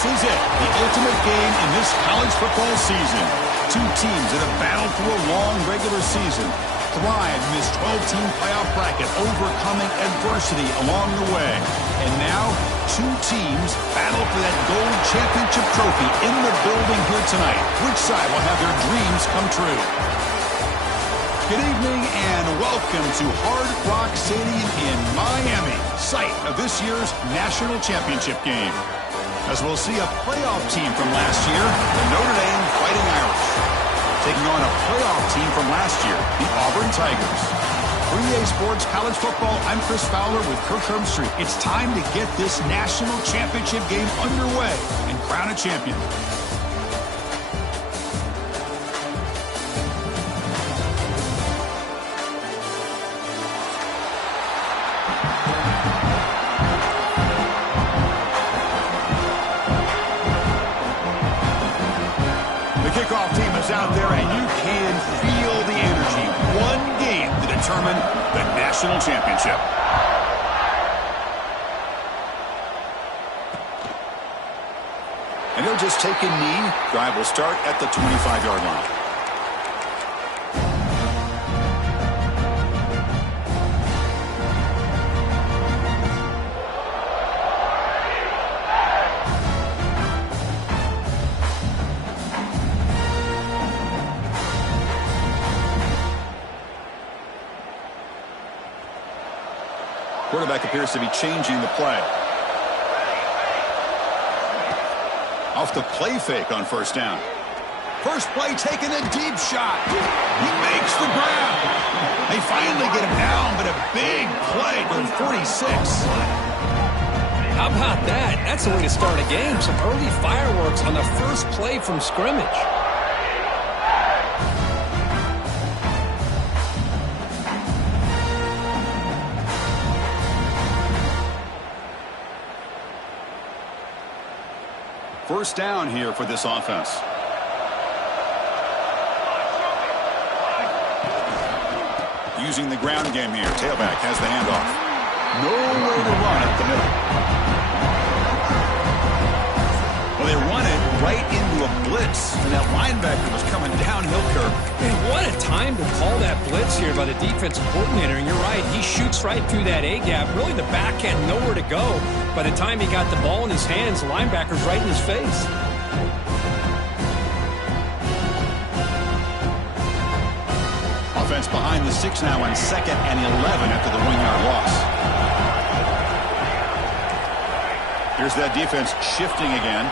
This is it, the ultimate game in this college football season. Two teams that have battled through a long regular season, thrive in this 12-team playoff bracket, overcoming adversity along the way. And now, two teams battle for that gold championship trophy in the building here tonight. Which side will have their dreams come true? Good evening and welcome to Hard Rock Stadium in Miami, site of this year's national championship game. As we'll see a playoff team from last year, the Notre Dame Fighting Irish, taking on a playoff team from last year, the Auburn Tigers. For EA Sports College Football, I'm Chris Fowler with Kirk Herbstreit. It's time to get this national championship game underway and crown a champion. Kickoff team is out there, and you can feel the energy. One game to determine the national championship. And he'll just take a knee. Drive will start at the 25-yard line. Quarterback appears to be changing the play. Off the play fake on first down. First play taking a deep shot. He makes the grab. They finally get him down, but a big play for 46. How about that? That's the way to start a game. Some early fireworks on the first play from scrimmage. First down here for this offense. Using the ground game here. Tailback has the handoff. Nowhere to run up the middle. Well, they run it right into a blitz. And that linebacker was coming downhill curve. And what a time to call that blitz here by the defensive coordinator. And you're right, he shoots right through that A-gap. Really, the back had nowhere to go. By the time he got the ball in his hands, the linebacker's right in his face. Offense behind the 6 now on 2nd and 11 after the 1-yard loss. Here's that defense shifting again.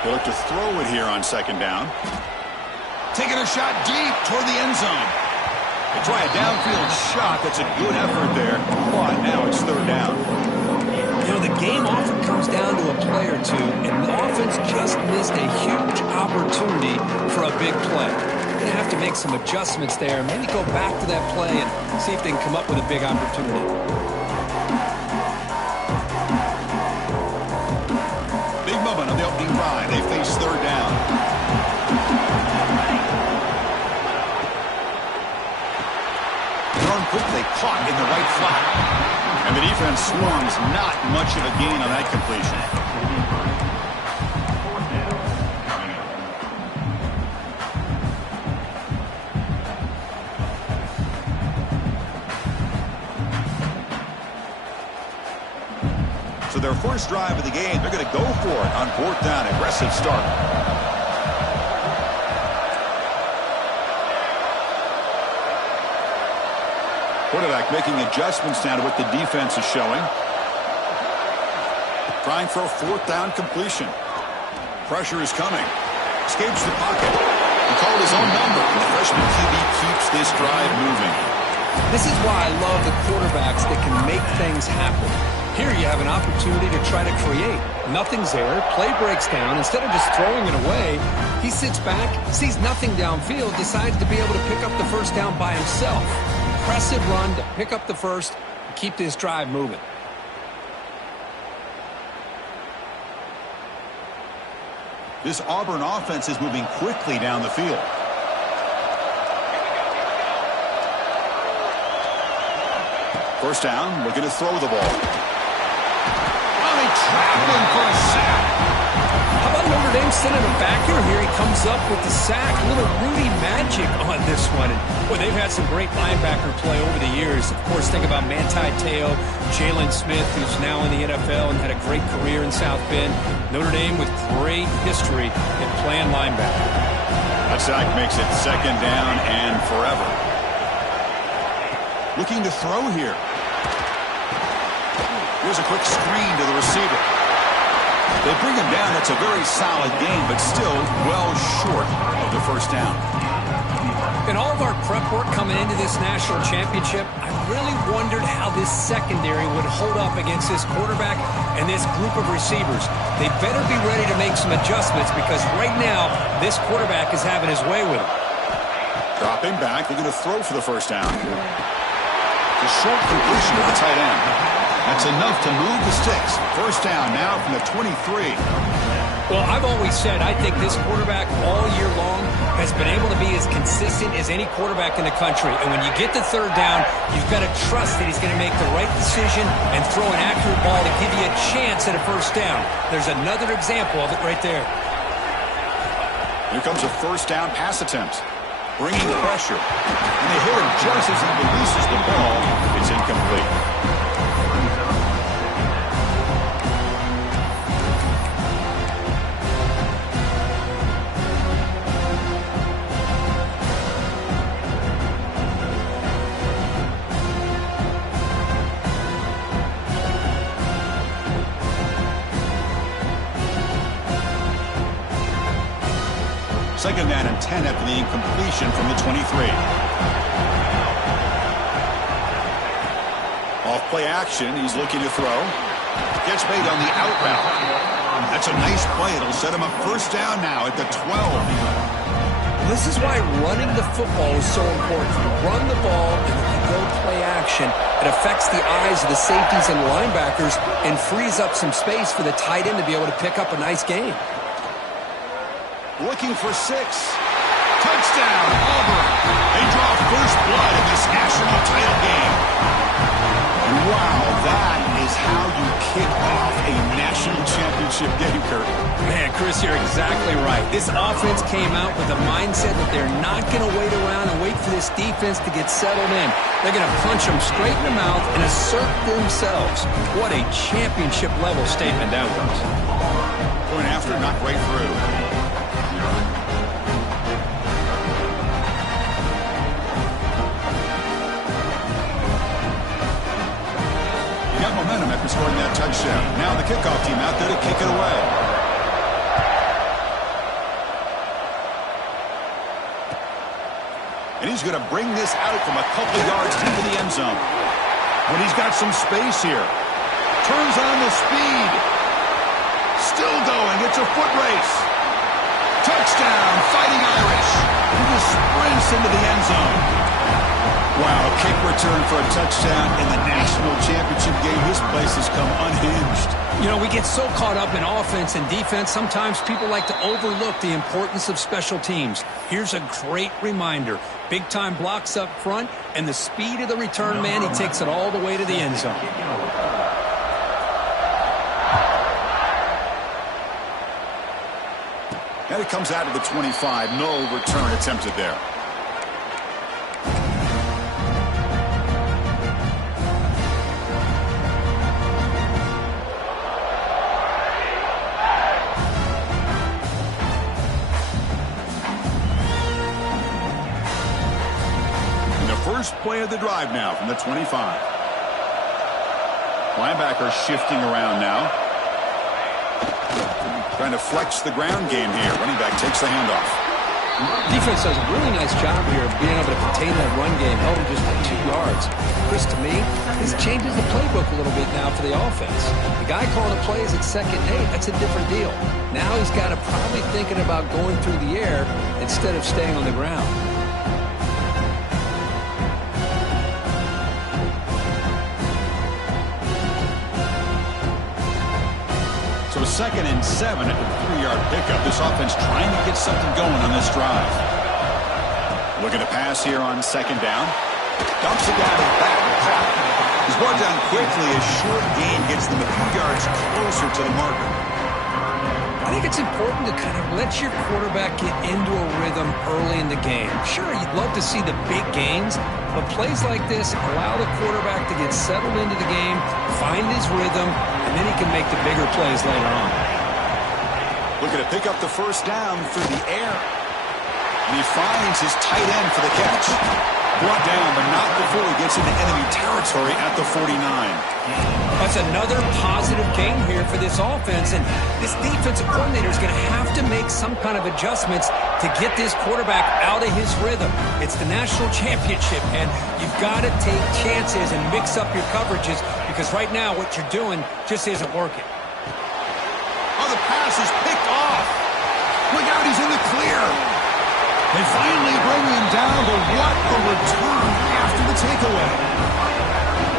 They'll look to throw it here on 2nd down. Taking a shot deep toward the end zone. They try a downfield shot. That's a good effort there. But now it's 3rd down. You know, the game often comes down to a play or two, and the offense just missed a huge opportunity for a big play. They're going to have to make some adjustments there. Maybe go back to that play and see if they can come up with a big opportunity. Big moment on the opening drive. They face 3rd down. Thrown quickly, caught in the right flat. And the defense swarms, not much of a gain on that completion. So their first drive of the game, they're going to go for it on 4th down. Aggressive start. Quarterback making adjustments now to what the defense is showing. Trying for a 4th down completion. Pressure is coming. Escapes the pocket. He called his own number. The freshman QB keeps this drive moving. This is why I love the quarterbacks that can make things happen. Here you have an opportunity to try to create. Nothing's there. Play breaks down. Instead of just throwing it away, he sits back, sees nothing downfield, decides to be able to pick up the first down by himself. Impressive run to pick up the first and keep this drive moving. This Auburn offense is moving quickly down the field. First down, looking to throw the ball. Well, they trapped him for a sack. How about Notre Dame sending him back here? Here he comes up with the sack. A little Rudy magic on this one. And, boy, they've had some great linebacker play over the years. Of course, think about Manti Te'o, Jalen Smith, who's now in the NFL and had a great career in South Bend. Notre Dame with great history in playing linebacker. That sack makes it second down and forever. Looking to throw here. Here's a quick screen to the receiver. They bring him down. It's a very solid game, but still well short of the first down. In all of our prep work coming into this national championship, I really wondered how this secondary would hold up against this quarterback and this group of receivers. They better be ready to make some adjustments because right now, this quarterback is having his way with him. Dropping back, they're going to throw for the first down. The short completion to the tight end. That's enough to move the sticks. First down now from the 23. Well, I've always said I think this quarterback all year long has been able to be as consistent as any quarterback in the country. And when you get the third down, you've got to trust that he's going to make the right decision and throw an accurate ball to give you a chance at a first down. There's another example of it right there. Here comes a first down pass attempt. Bringing pressure. And they hit him just as he releases the ball. It's incomplete. Second down and 10 after the incompletion from the 23. Off play action, he's looking to throw. Gets made on the out route. That's a nice play. It'll set him up first down now at the 12. This is why running the football is so important. You run the ball and you go play action. It affects the eyes of the safeties and linebackers and frees up some space for the tight end to be able to pick up a nice game. Looking for 6. Touchdown, Auburn. They draw first blood in this national title game. Wow, that is how you kick off a national championship game, Kurt. Man, Chris, you're exactly right. This offense came out with a mindset that they're not going to wait around and wait for this defense to get settled in. They're going to punch them straight in the mouth and assert themselves. What a championship-level statement that was. Point after, knocked right through. Momentum after scoring that touchdown. Now the kickoff team out there to kick it away. And he's going to bring this out from a couple yards into the end zone. When he's got some space here. Turns on the speed. Still going. It's a foot race. Touchdown, Fighting Irish. He just sprints into the end zone. Wow, kick return for a touchdown in the national championship game. This place has come unhinged. You know, we get so caught up in offense and defense, sometimes people like to overlook the importance of special teams. Here's a great reminder. Big-time blocks up front, and the speed of the return man, he takes it all the way to the end zone. And it comes out of the 25. No return attempted there. First play of the drive now from the 25. Linebacker shifting around now. Trying to flex the ground game here. Running back takes the handoff. Defense does a really nice job here of being able to contain that run game, held him just by 2 yards. Chris, to me, this changes the playbook a little bit now for the offense. The guy calling the plays at 2nd and 8, that's a different deal. Now he's got to probably thinking about going through the air instead of staying on the ground. So 2nd and 7 at the 3-yard pickup. This offense trying to get something going on this drive. Looking to pass here on 2nd down. Dumps it down and back. He's brought down quickly. A short gain gets them a few yards closer to the marker. I think it's important to kind of let your quarterback get into a rhythm early in the game. Sure, you'd love to see the big gains, but plays like this allow the quarterback to get settled into the game, find his rhythm, and then he can make the bigger plays later on. Looking to pick up the first down through the air. And he finds his tight end for the catch. Brought down, but not before he gets into enemy territory at the 49. That's another positive game here for this offense, and this defensive coordinator is going to have to make some kind of adjustments to get this quarterback out of his rhythm. It's the national championship, and you've got to take chances and mix up your coverages, because right now what you're doing just isn't working. Oh, the pass is picked off. Look out, he's in the clear. They finally bring him down, but what a return after the takeaway.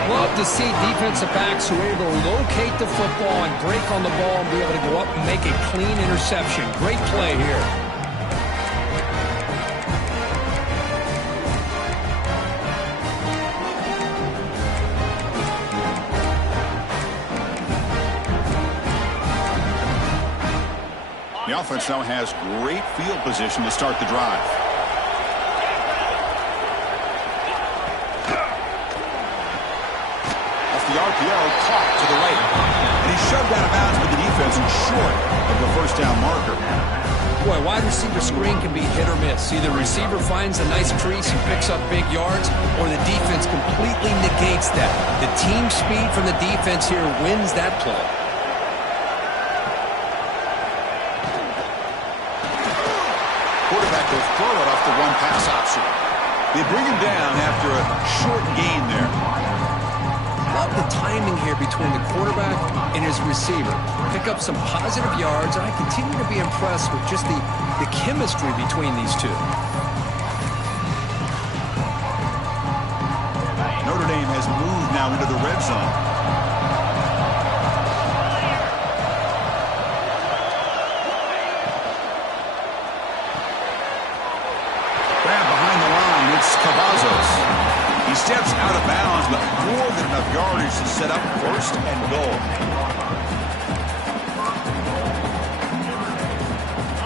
Love to see defensive backs who are able to locate the football and break on the ball and be able to go up and make a clean interception. Great play here. The offense now has great field position to start the drive. Off the RPO, caught to the right. And he's shoved out of bounds with the defense and short of the first down marker. Boy, wide receiver screen can be hit or miss. Either the receiver finds a nice crease and picks up big yards, or the defense completely negates that. The team speed from the defense here wins that play. Quarterback will throw it off the one-pass option. They bring him down after a short gain there. Love the timing here between the quarterback and his receiver. Pick up some positive yards, and I continue to be impressed with just the chemistry between these two. Notre Dame has moved now into the red zone. He steps out of bounds, but more than enough yardage to set up first and goal.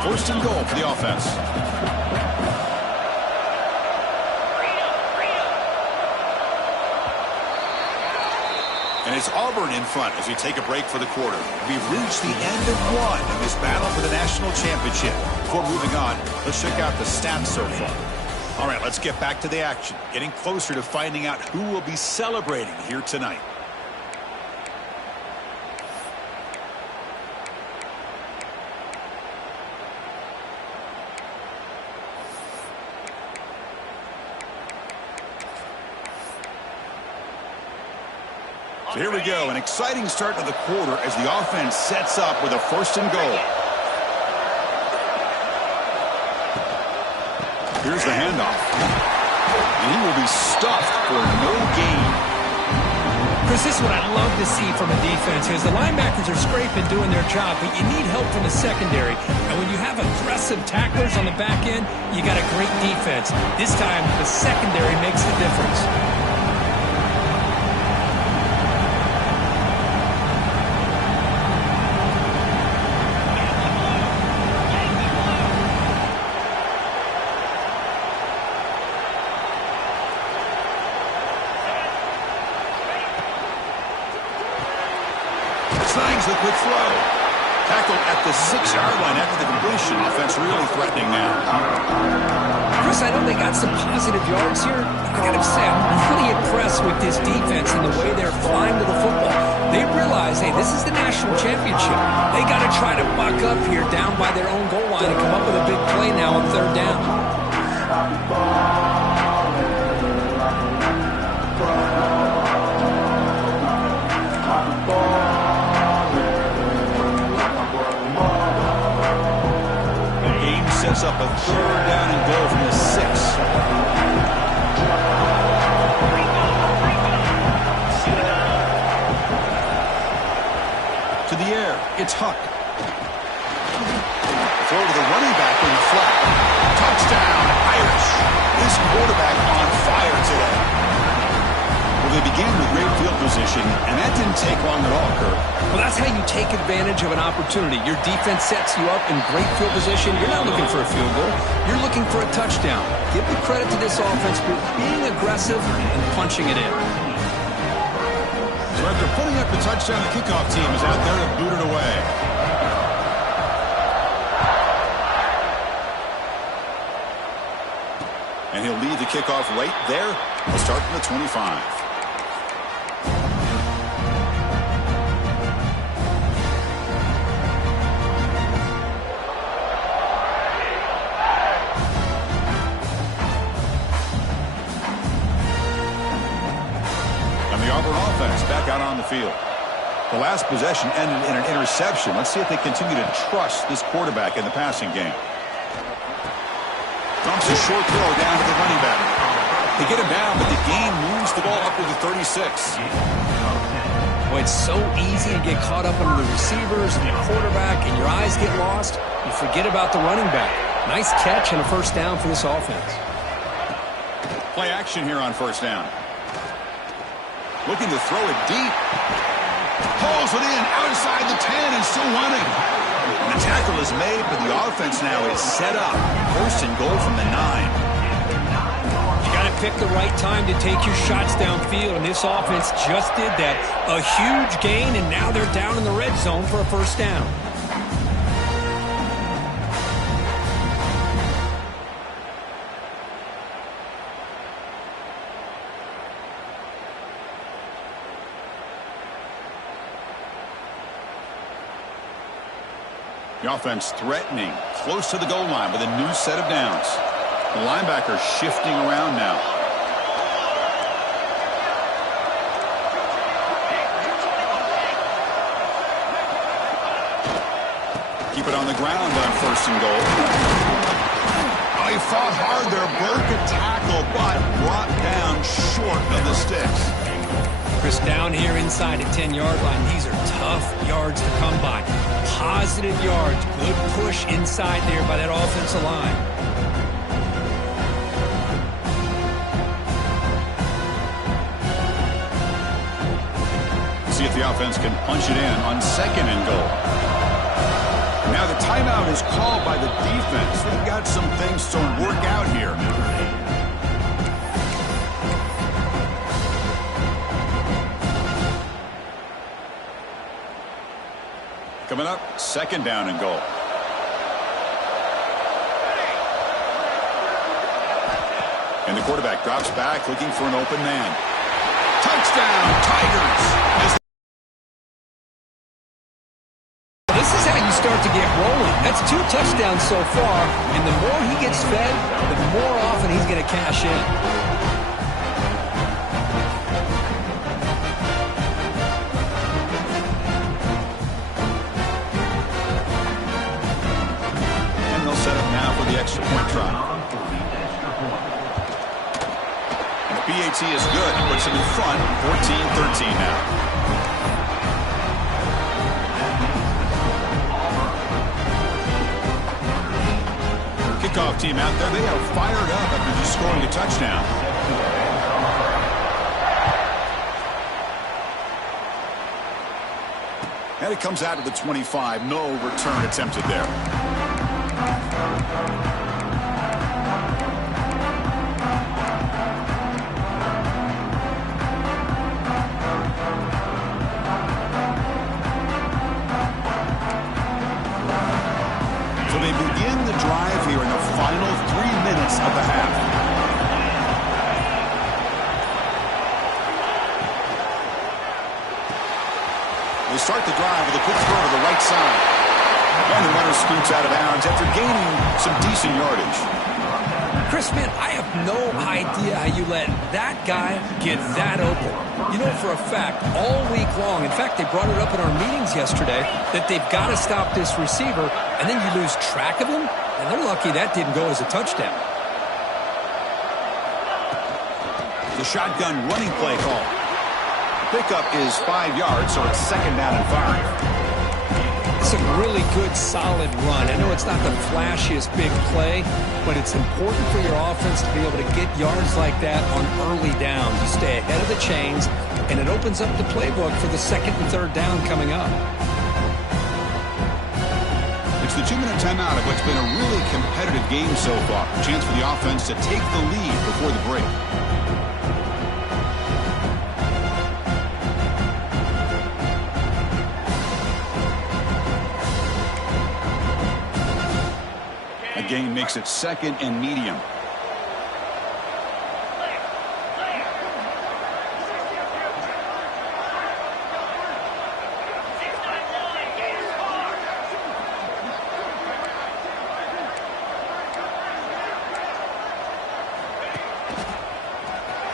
First and goal for the offense. And it's Auburn in front as we take a break for the quarter. We've reached the end of one of this battle for the national championship. Before moving on, let's check out the stats so far. All right, let's get back to the action. Getting closer to finding out who will be celebrating here tonight. So here we go, an exciting start to the quarter as the offense sets up with a first and goal. Here's the handoff. And he will be stuffed for no gain. Chris, this is what I love to see from a defense is the linebackers are scraping, doing their job, but you need help from the secondary. And when you have aggressive tacklers on the back end, you got a great defense. This time, the secondary makes the difference. The quick throw. Tackled at the 6-yard line after the completion. Offense really threatening now. Chris, I know they got some positive yards here. I got to say, I'm really impressed with this defense and the way they're flying to the football. They realize, hey, this is the national championship. They got to try to buck up here down by their own goal line and come up with a big play now on third down. Sets up a third down and goal from the 6. To the air, it's Huck. Throw to the running back in the flat. Touchdown, Irish. This quarterback on fire today. Well, they began with great field position, and that didn't take long at all, Kurt. Well, that's how you take advantage of an opportunity. Your defense sets you up in great field position. You're not looking for a field goal. You're looking for a touchdown. Give the credit to this offense for being aggressive and punching it in. So after putting up the touchdown, the kickoff team is out there to boot it away. And he'll lead the kickoff right there. He'll start from the 25. Back out on the field. The last possession ended in an interception. Let's see if they continue to trust this quarterback in the passing game. Dumps a short throw down to the running back. They get him down, but the game moves the ball up to the 36. Well, it's so easy to get caught up under the receivers and the quarterback, and your eyes get lost. You forget about the running back. Nice catch and a first down for this offense. Play action here on first down. Looking to throw it deep. Pulls it in outside the 10 and still running. And the tackle is made, but the offense now is set up. First and goal from the 9. You got to pick the right time to take your shots downfield, and this offense just did that. A huge gain, and now they're down in the red zone for a first down. The offense threatening, close to the goal line with a new set of downs. The linebacker shifting around now. Keep it on the ground on first and goal. Oh, he fought hard there, broke a tackle, but brought down short of the sticks. Chris, down here inside the 10-yard line, these are tough yards to come by. Positive yards, good push inside there by that offensive line. See if the offense can punch it in on second and goal. Now the timeout is called by the defense. They've got some things to work out here. Coming up, second down and goal. And the quarterback drops back looking for an open man. Touchdown, Tigers! This is how you start to get rolling. That's 2 touchdowns so far, and the more he gets fed, the more often he's going to cash in. Set up now for the extra point try. And the PAT is good. It puts him in front, 14-13 now. Kickoff team out there. They are fired up after just scoring a touchdown. And it comes out to the 25. No return attempted there. So they begin the drive here in the final 3 minutes of the half. They start the drive with a quick throw to the right side. And the runner scoots out of bounds after gaining some decent yardage. Chris, man, I have no idea how you let that guy get that open. You know for a fact, all week long, in fact, they brought it up in our meetings yesterday, that they've got to stop this receiver, and then you lose track of him, and they're lucky that didn't go as a touchdown. The shotgun running play call. Pickup is 5 yards, so it's second down and 5. It's a really good, solid run. I know it's not the flashiest big play, but it's important for your offense to be able to get yards like that on early downs. You stay ahead of the chains, and it opens up the playbook for the second and third down coming up. It's the 2-minute timeout of what's been a really competitive game so far. A chance for the offense to take the lead before the break. The gain makes it 2nd and medium.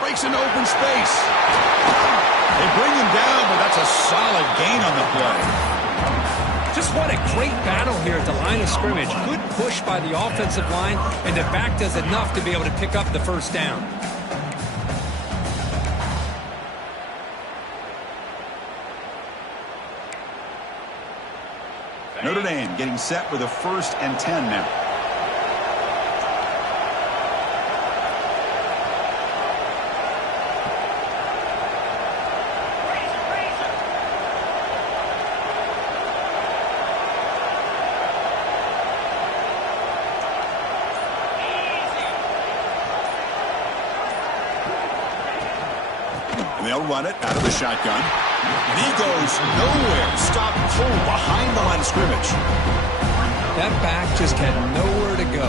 Breaks into open space. They bring him down, but that's a solid gain on the play. Just what a great battle here at the line of scrimmage. Good push by the offensive line, and the back does enough to be able to pick up the first down. Notre Dame getting set for the 1st and 10 now. They'll run it out of the shotgun. And he goes nowhere. Stop cold behind the line of scrimmage. That back just had nowhere to go.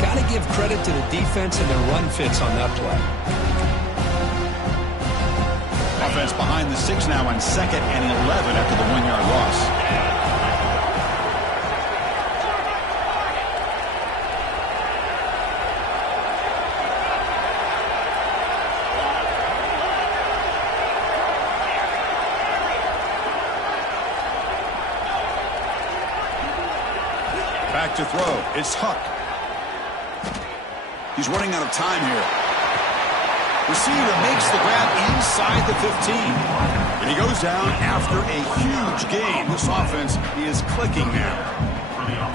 Got to give credit to the defense and their run fits on that play. Offense behind the 6 now on 2nd and 11 after the 1-yard loss. Back to throw. It's Huck. He's running out of time here. Receiver makes the grab inside the 15. And he goes down after a huge gain. This offense is clicking now.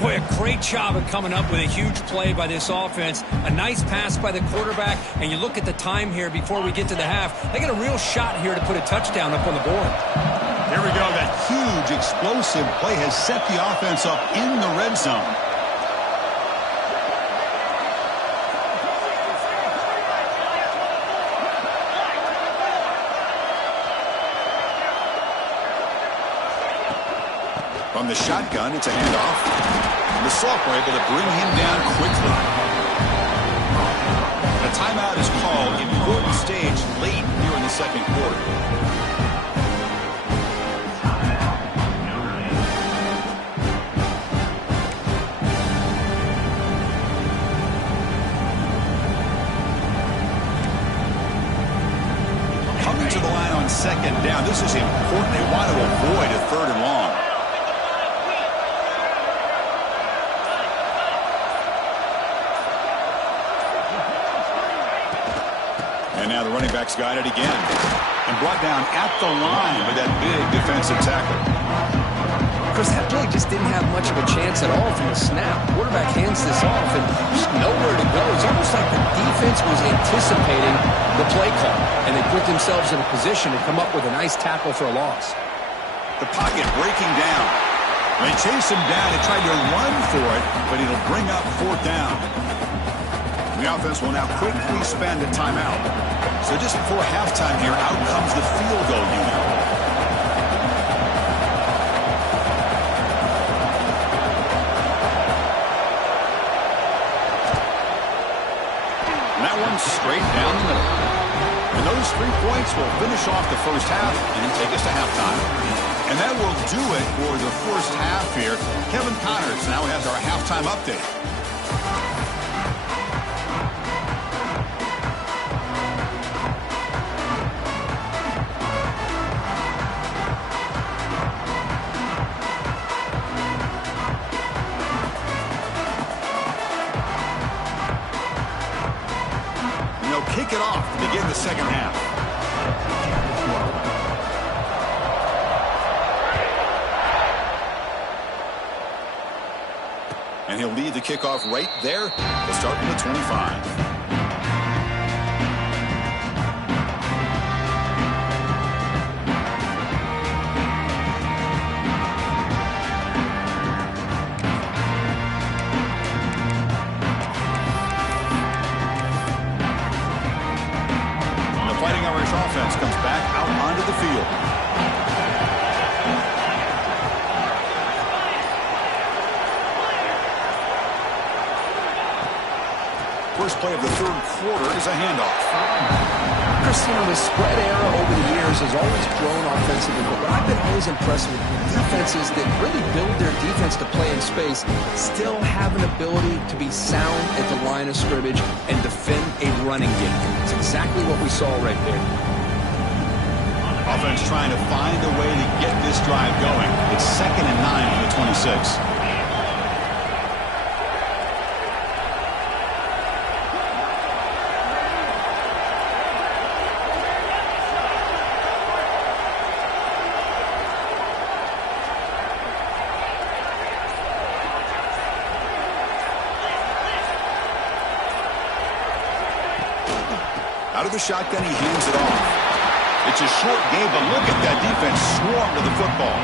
Boy, a great job of coming up with a huge play by this offense. A nice pass by the quarterback. And you look at the time here before we get to the half. They got a real shot here to put a touchdown up on the board. There we go. That huge explosive play has set the offense up in the red zone. From the shotgun, it's a handoff. The Sophomore able to bring him down quickly. A timeout is called. Important stage late here in the second quarter. Coming to the line on 2nd down. This is important. They want to avoid a 3rd and long. And now the running back's got it again. And brought down at the line with that big defensive tackle. Chris, that play just didn't have much of a chance at all from the snap. Quarterback hands this off and just nowhere to go. It's almost like the defense was anticipating the play call. And they put themselves in a position to come up with a nice tackle for a loss. The pocket breaking down. They chase him down and try to run for it, but it'll bring up 4th down. The offense will now quickly spend a timeout. So just before halftime here, out comes the field goal unit. And that one's straight down the middle. And those 3 points will finish off the first half and take us to halftime. And that will do it for the first half here. Kevin Connors now has our halftime update. Kick it off to begin the second half. And he'll lead the kickoff right there. They'll start from the 25. Offense comes back out onto the field. First play of the third quarter is a handoff. Cristiano, the spread era over the years has always grown offensively, but what I've been always impressed with defenses that really build their defense to play in space still have an ability to be sound at the line of scrimmage and defend a running game. It's exactly what we saw right there. Offense trying to find a way to get this drive going. It's 2nd and 9 on the 26. Out of the shotgun, he hands it off. It's a short game, but look at that defense swarm to the football.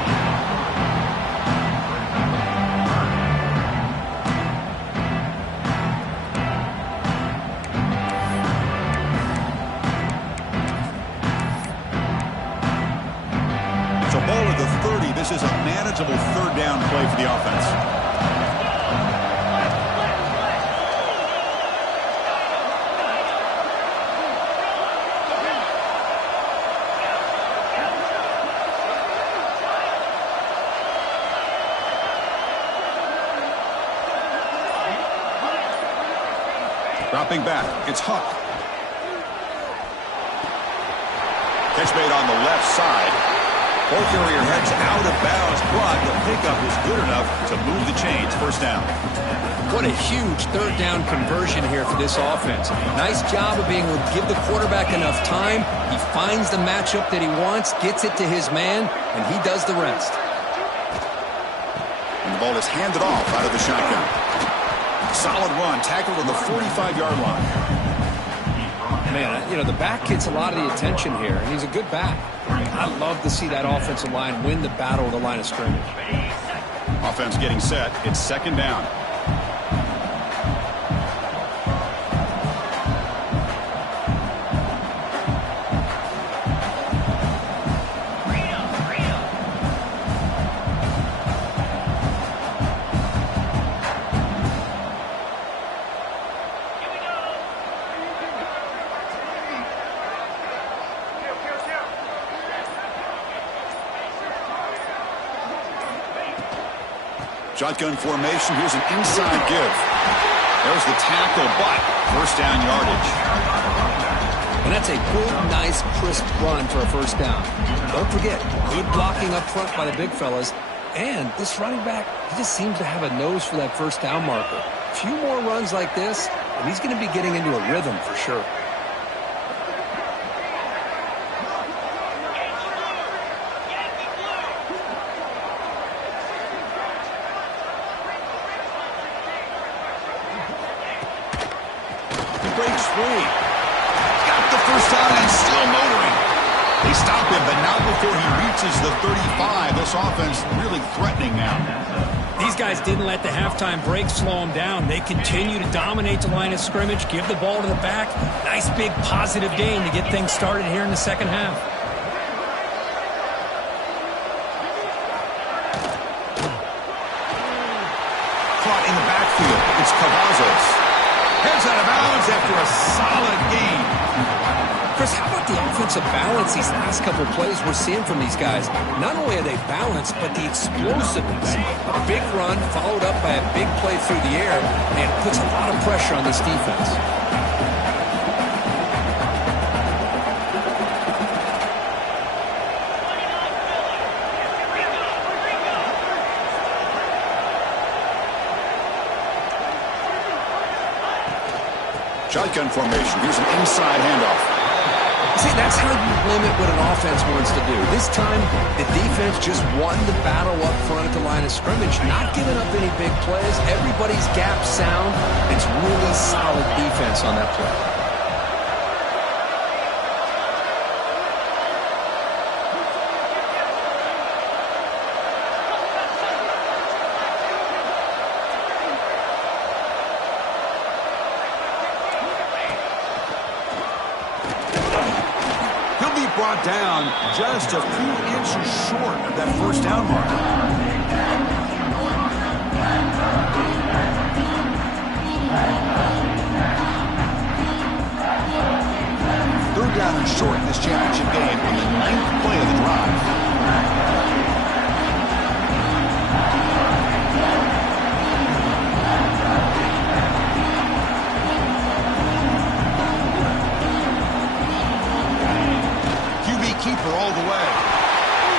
It's a ball at the 30. This is a manageable third down play for the offense. Dropping back, it's Huck. Catch made on the left side. Ball carrier heads out of bounds, but the pickup is good enough to move the chains. First down. What a huge third down conversion here for this offense. Nice job of being able to give the quarterback enough time. He finds the matchup that he wants, gets it to his man, and he does the rest. And the ball is handed off out of the shotgun. Solid run, tackled on the 45-yard line. Man, you know, the back gets a lot of the attention here, and he's a good back. I love to see that offensive line win the battle of the line of scrimmage. Offense getting set. It's 2nd down. Shotgun formation. Here's an inside give. There's the tackle, but first down yardage. And that's a good, nice, crisp run for a first down. Don't forget, good blocking up front by the big fellas. And this running back, he just seems to have a nose for that first down marker. A few more runs like this, and he's going to be getting into a rhythm for sure. Breaks free. Got the first down and still motoring. They stop him, but not before he reaches the 35. This offense really threatening now. These guys didn't let the halftime break slow them down. They continue to dominate the line of scrimmage, give the ball to the back. Nice big positive gain to get things started here in the second half. Caught in the backfield. It's Cavazos. Heads out of bounds after a solid gain. Chris, how about the offensive balance these last couple of plays we're seeing from these guys? Not only are they balanced, but the explosiveness. A big run followed up by a big play through the air, and it puts a lot of pressure on this defense. Shotgun formation. Here's an inside handoff. See, that's how you limit what an offense wants to do. This time, the defense just won the battle up front at the line of scrimmage, not giving up any big plays. Everybody's gap sound. It's really solid defense on that play. Brought down just a few inches short of that first down mark. Third down and short in this championship game on the 9th play of the drive. Keeper all the way.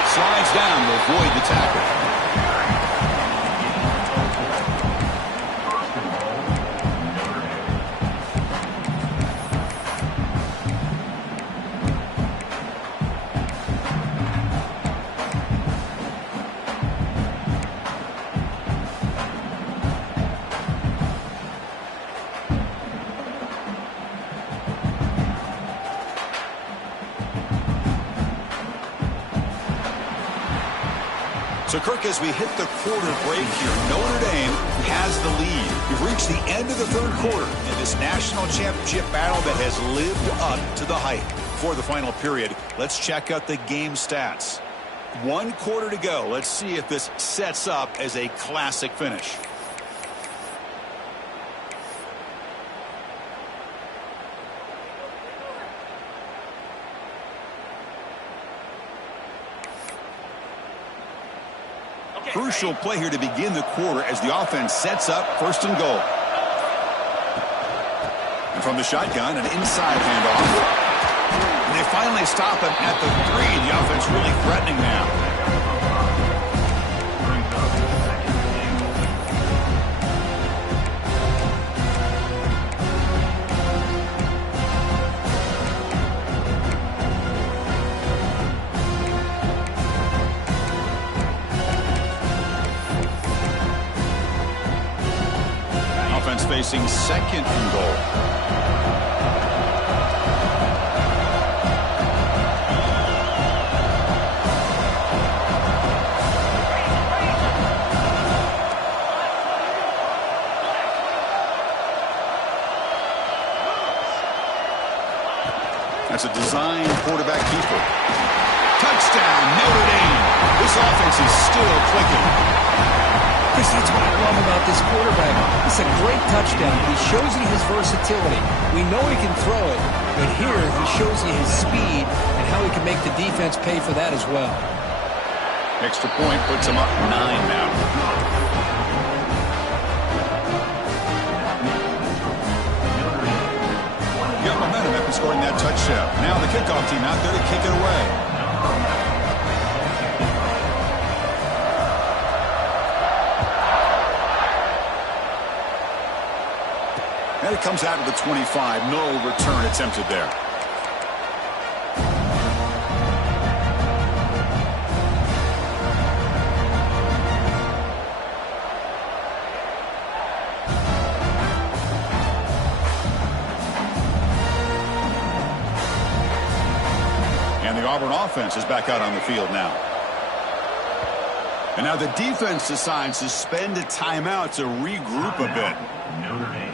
Slides down to avoid the tackle. So, Kirk, as we hit the quarter break here, Notre Dame has the lead. We've reached the end of the third quarter in this national championship battle that has lived up to the hype. For the final period, let's check out the game stats. 1 quarter to go. Let's see if this sets up as a classic finish. Crucial play here to begin the quarter as the offense sets up 1st and goal. And from the shotgun, an inside handoff. And they finally stop him at the 3. The offense really threatening now. Facing 2nd and goal. That's a design quarterback keeper. Touchdown, Notre Dame. This offense is still clicking. Chris, that's what I love about this quarterback. It's a great touchdown, but he shows you his versatility. We know he can throw it, but here he shows you his speed and how he can make the defense pay for that as well. Extra point puts him up 9 now. Got momentum after scoring that touchdown. Now the kickoff team out there to kick it away. And it comes out to the 25. No return attempted there. And the Auburn offense is back out on the field now. And now the defense decides to spend a timeout to regroup a bit. Notre Dame.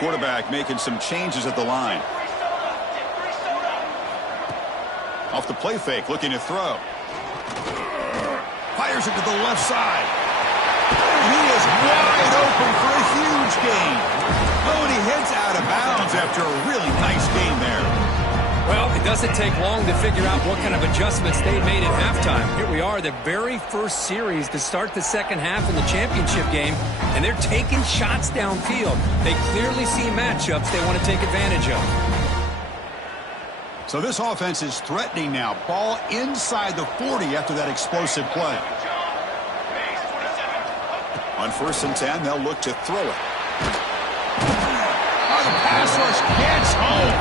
Quarterback making some changes at the line. Off the play fake, looking to throw. Fires it to the left side. And he is wide open for a huge gain. Oh, and he heads out of bounds after a really nice gain there. Well, it doesn't take long to figure out what kind of adjustments they made at halftime. Here we are, the very first series to start the second half in the championship game, and they're taking shots downfield. They clearly see matchups they want to take advantage of. So this offense is threatening now. Ball inside the 40 after that explosive play. On 1st and 10, they'll look to throw it. Oh, the pass rush gets home.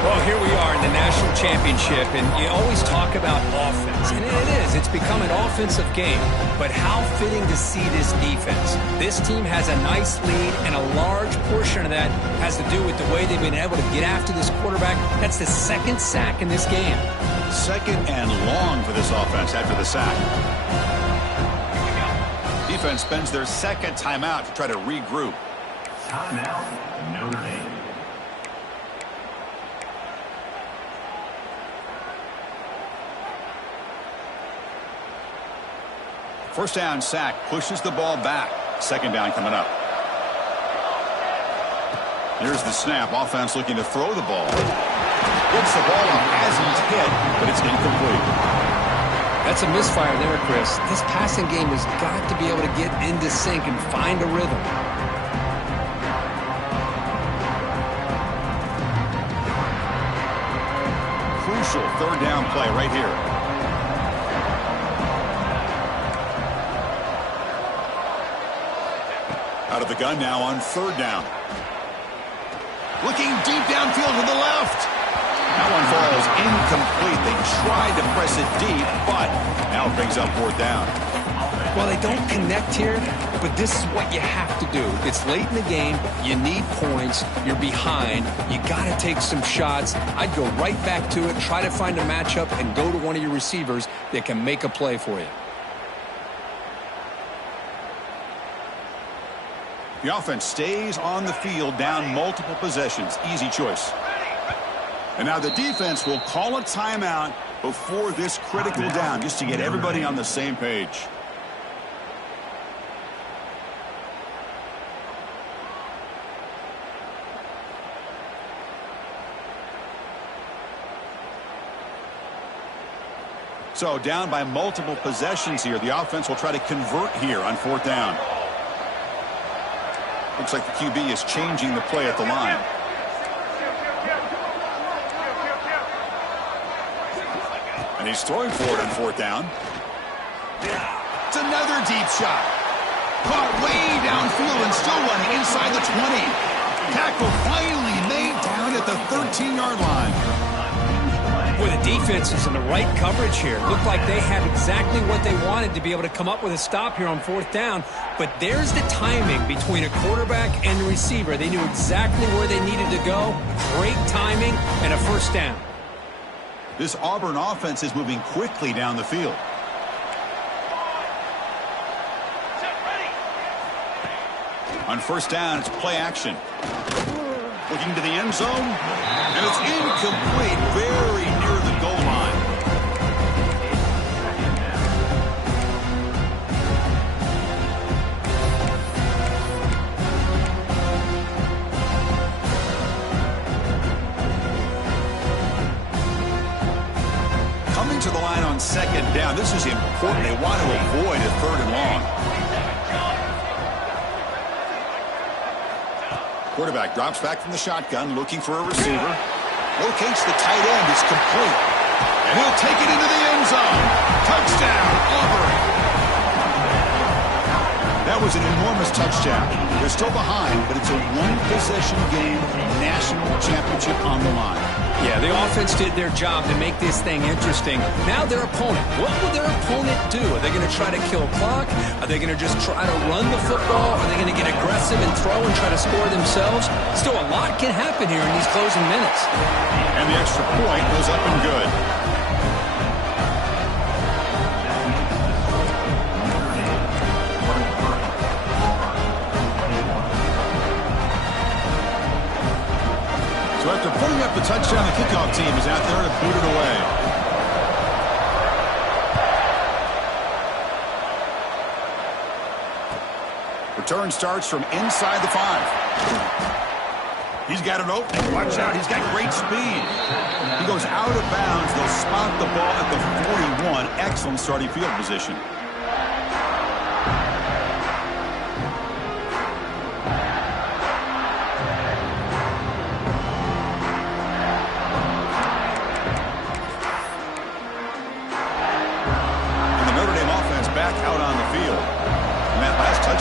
Well, here we are in the national championship, and you always talk about offense. And it is. It's become an offensive game. But how fitting to see this defense. This team has a nice lead, and a large portion of that has to do with the way they've been able to get after this quarterback. That's the 2nd sack in this game. 2nd and long for this offense after the sack. Defense spends their 2nd timeout to try to regroup. Timeout, Notre Dame. First down sack pushes the ball back. 2nd down coming up. Here's the snap. Offense looking to throw the ball. Gets the ball up as he's hit, but it's incomplete. That's a misfire there, Chris. This passing game has got to be able to get into sync and find a rhythm. Crucial 3rd down play right here. Out of the gun now on 3rd down. Looking deep downfield to the left. That one falls incomplete. They tried to press it deep, but now it brings up 4th down. Well, they don't connect here, but this is what you have to do. It's late in the game. You need points. You're behind. You got to take some shots. I'd go right back to it, try to find a matchup, and go to one of your receivers that can make a play for you. The offense stays on the field down multiple possessions. Easy choice. And now the defense will call a timeout before this critical down just to get everybody on the same page. So down by multiple possessions here. The offense will try to convert here on 4th down. Looks like the QB is changing the play at the line. And he's throwing for it on 4th down. It's another deep shot. Caught way downfield and still running inside the 20. Tackle finally made down at the 13-yard line. Boy, the defense is in the right coverage here. Looked like they had exactly what they wanted to be able to come up with a stop here on 4th down. But there's the timing between a quarterback and the receiver. They knew exactly where they needed to go. Great timing and a 1st down. This Auburn offense is moving quickly down the field. On 1st down, it's play action. Looking to the end zone, and it's incomplete, very near the goal line. Coming to the line on 2nd down, this is important. They want to avoid a 3rd and long. Quarterback drops back from the shotgun, looking for a receiver. Locates the tight end. It's complete. And he'll take it into the end zone. Touchdown, Auburn. That was an enormous touchdown. They're still behind, but it's a one-possession game, national championship on the line. Yeah, the offense did their job to make this thing interesting. Now their opponent. What will their opponent do? Are they going to try to kill clock? Are they going to just try to run the football? Are they going to get aggressive and throw and try to score themselves? Still, a lot can happen here in these closing minutes. And the extra point goes up and good. So after putting up the touchdown, the kickoff team is out there to boot it away. Return starts from inside the 5. He's got an opening. Watch out. He's got great speed. He goes out of bounds. They'll spot the ball at the 41. Excellent starting field position.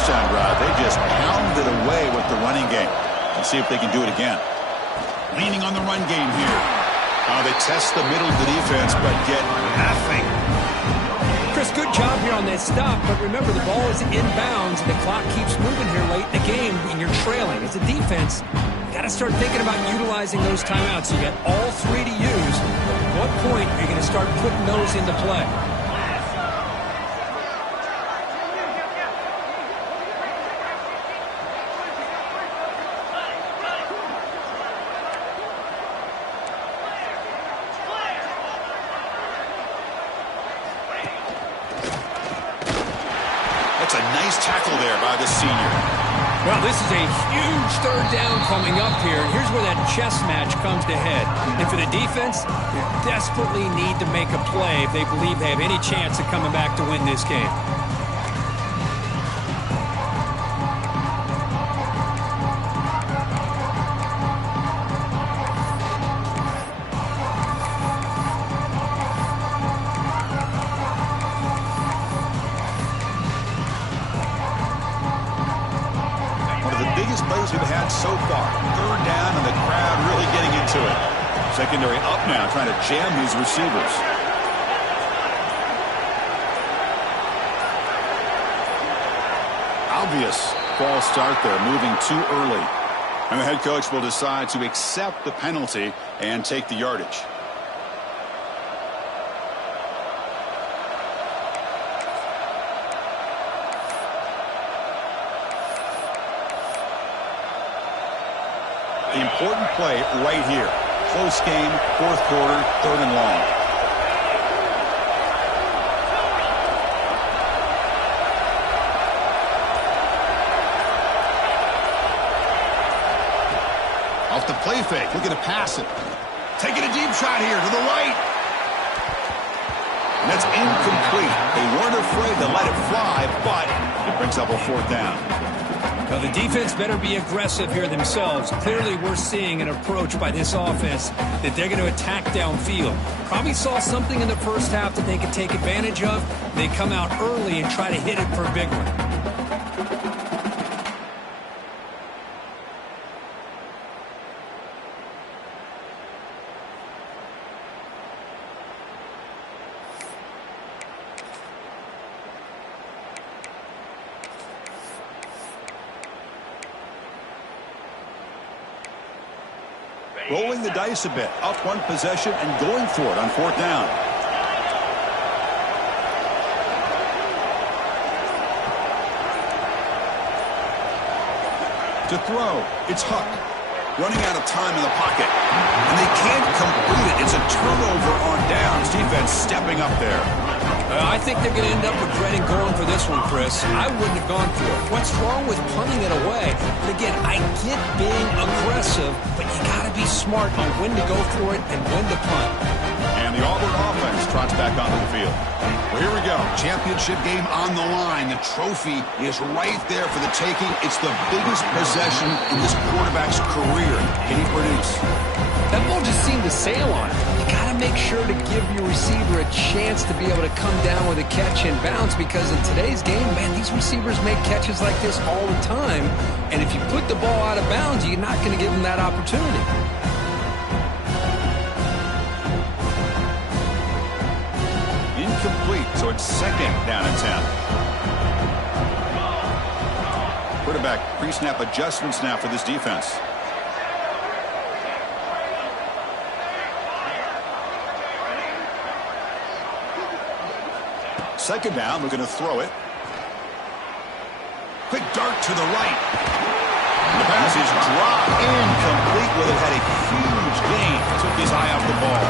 touchdown drive. They just pounded away with the running game. Let's see if they can do it again. Leaning on the run game here. They test the middle of the defense, but get nothing. Chris, good job here on that stop, but remember the ball is inbounds and the clock keeps moving here late in the game when you're trailing. As a defense, you got to start thinking about utilizing those timeouts. You got all three to use. At what point are you going to start putting those into play? That's a nice tackle there by the senior. Well, this is a huge third down coming up here. Here's where that chess match comes to head. And for the defense, they desperately need to make a play if they believe they have any chance of coming back to win this game. Plays we've had so far. Third down and the crowd really getting into it. Secondary up now, trying to jam these receivers. Obvious false start there, moving too early. And the head coach will decide to accept the penalty and take the yardage. The important play right here. Close game, fourth quarter, third and long. Off the play fake, looking to pass it. Taking a deep shot here to the right. And that's incomplete. They weren't afraid to let it fly, but it brings up a fourth down. Well, the defense better be aggressive here themselves. Clearly, we're seeing an approach by this offense that they're going to attack downfield. Probably saw something in the first half that they could take advantage of. They come out early and try to hit it for a big one. Rolling the dice a bit, up one possession and going for it on fourth down. To throw, it's Huck. Running out of time in the pocket. And they can't complete it. It's a turnover on downs. Defense stepping up there. I think they're going to end up regretting going for this one, Chris. I wouldn't have gone for it. What's wrong with punting it away? And again, I get being aggressive, but you got to be smart on when to go for it and when to punt. And the Auburn offense trots back onto the field. Well, here we go. Championship game on the line. The trophy is right there for the taking. It's the biggest possession in this quarterback's career. Can he produce? That ball just seemed to sail on it. You got to make sure to give your receiver a chance to be able to come down with a catch and bounce, because in today's game, man, these receivers make catches like this all the time. And if you put the ball out of bounds, you're not going to give them that opportunity. Incomplete, so it's second down and 10. Quarterback pre-snap adjustments now for this defense. Second down, we're going to throw it. Quick dart to the right. The pass is dropped incomplete. Well, it had a huge gain. Took his eye off the ball.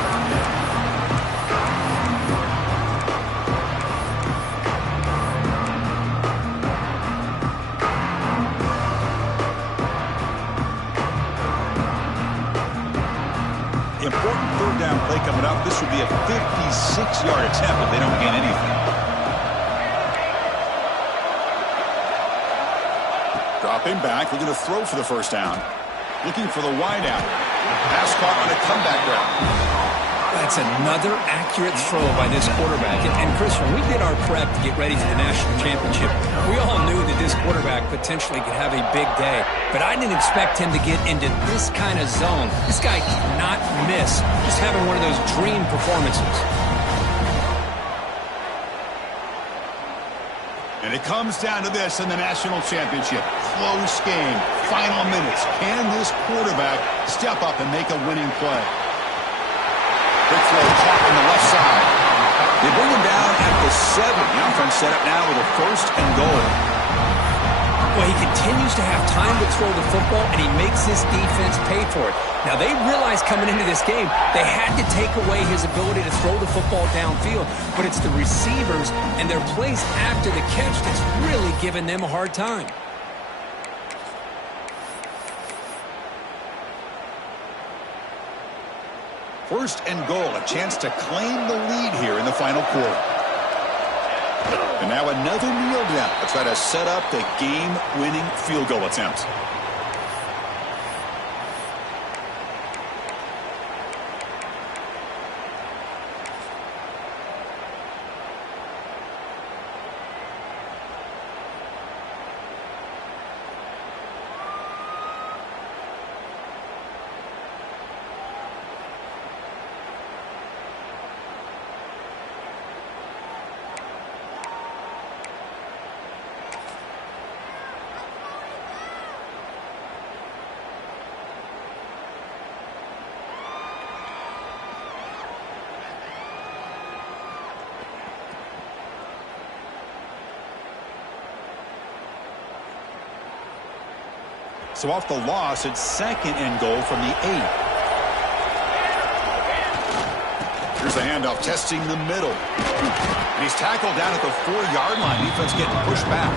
Important third down play coming up. This would be a 56-yard attempt if they don't gain anything. Dropping back, we're going to throw for the first down. Looking for the wide out. Pass caught on a comeback route. That's another accurate throw by this quarterback. And Chris, when we did our prep to get ready for the national championship, we all knew that this this quarterback potentially could have a big day, but I didn't expect him to get into this kind of zone. This guy cannot miss. Just having one of those dream performances. And it comes down to this in the national championship. Close game, final minutes. Can this quarterback step up and make a winning play? Big throw caught on the left side. They bring him down at the 7. The offense set up now with a 1st and goal. Well, he continues to have time to throw the football, and he makes his defense pay for it. Now, they realized coming into this game they had to take away his ability to throw the football downfield, but it's the receivers and their plays after the catch that's really giving them a hard time. First and goal, a chance to claim the lead here in the final quarter. And now another kneel down to try to set up the game-winning field goal attempt. So off the loss, it's 2nd and goal from the 8. Here's a handoff, testing the middle. And he's tackled down at the 4-yard line. Defense getting pushed back.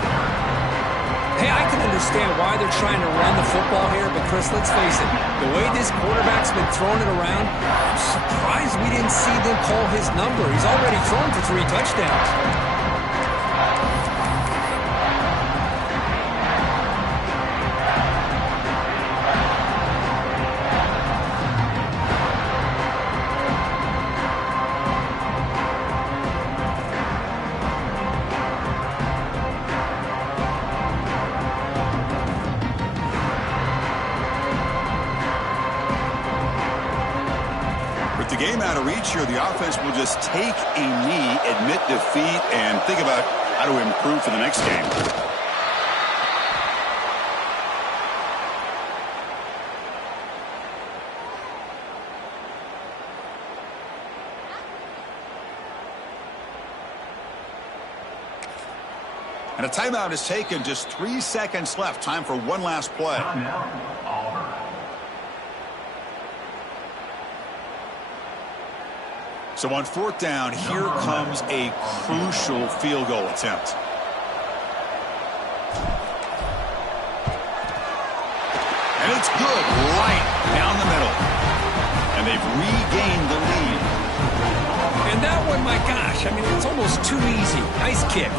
Hey, I can understand why they're trying to run the football here, but Chris, let's face it, the way this quarterback's been throwing it around, I'm surprised we didn't see them call his number. He's already thrown for 3 touchdowns. Game out of reach here. The offense will just take a knee, admit defeat, and think about how to improve for the next game. And a timeout is taken. Just 3 seconds left. Time for one last play. So on 4th down, here comes a crucial field goal attempt. And it's good right down the middle. And they've regained the lead. And that one, my gosh, I mean, it's almost too easy. Nice kick.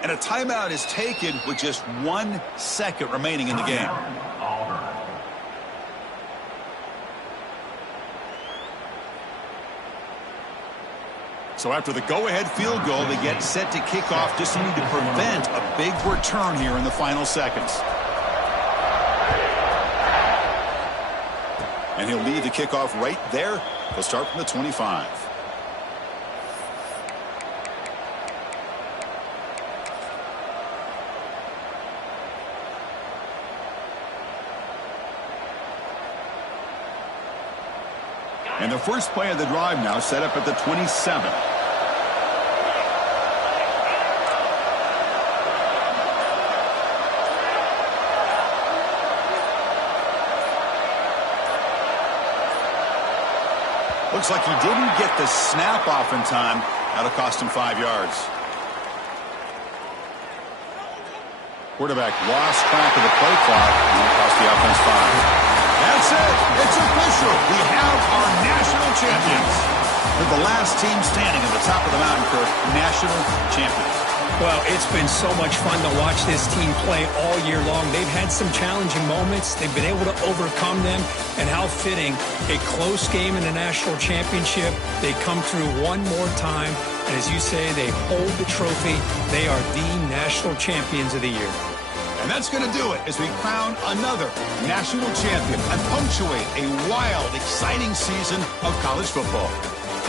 And a timeout is taken with just 1 second remaining in the game. So after the go-ahead field goal, they get set to kick off, just need to prevent a big return here in the final seconds. And he'll lead the kickoff right there. They'll start from the 25. And the first play of the drive now set up at the 27. Looks like he didn't get the snap off in time. That'll cost him 5 yards. Quarterback lost track of the play clock, and it cost the offense 5. That's it. It's official. We have our national champions. They're the last team standing at the top of the mountain, Kirk. National champions. Well, it's been so much fun to watch this team play all year long. They've had some challenging moments. They've been able to overcome them. And how fitting, a close game in the national championship. They come through one more time. And as you say, they hold the trophy. They are the national champions of the year. And that's going to do it as we crown another national champion and punctuate a wild, exciting season of college football.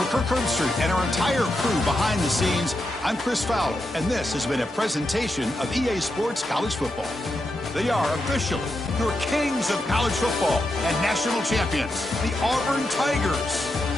For Kirk Herbstreit and our entire crew behind the scenes, I'm Chris Fowler, and this has been a presentation of EA Sports College Football. They are officially your kings of college football and national champions, the Auburn Tigers.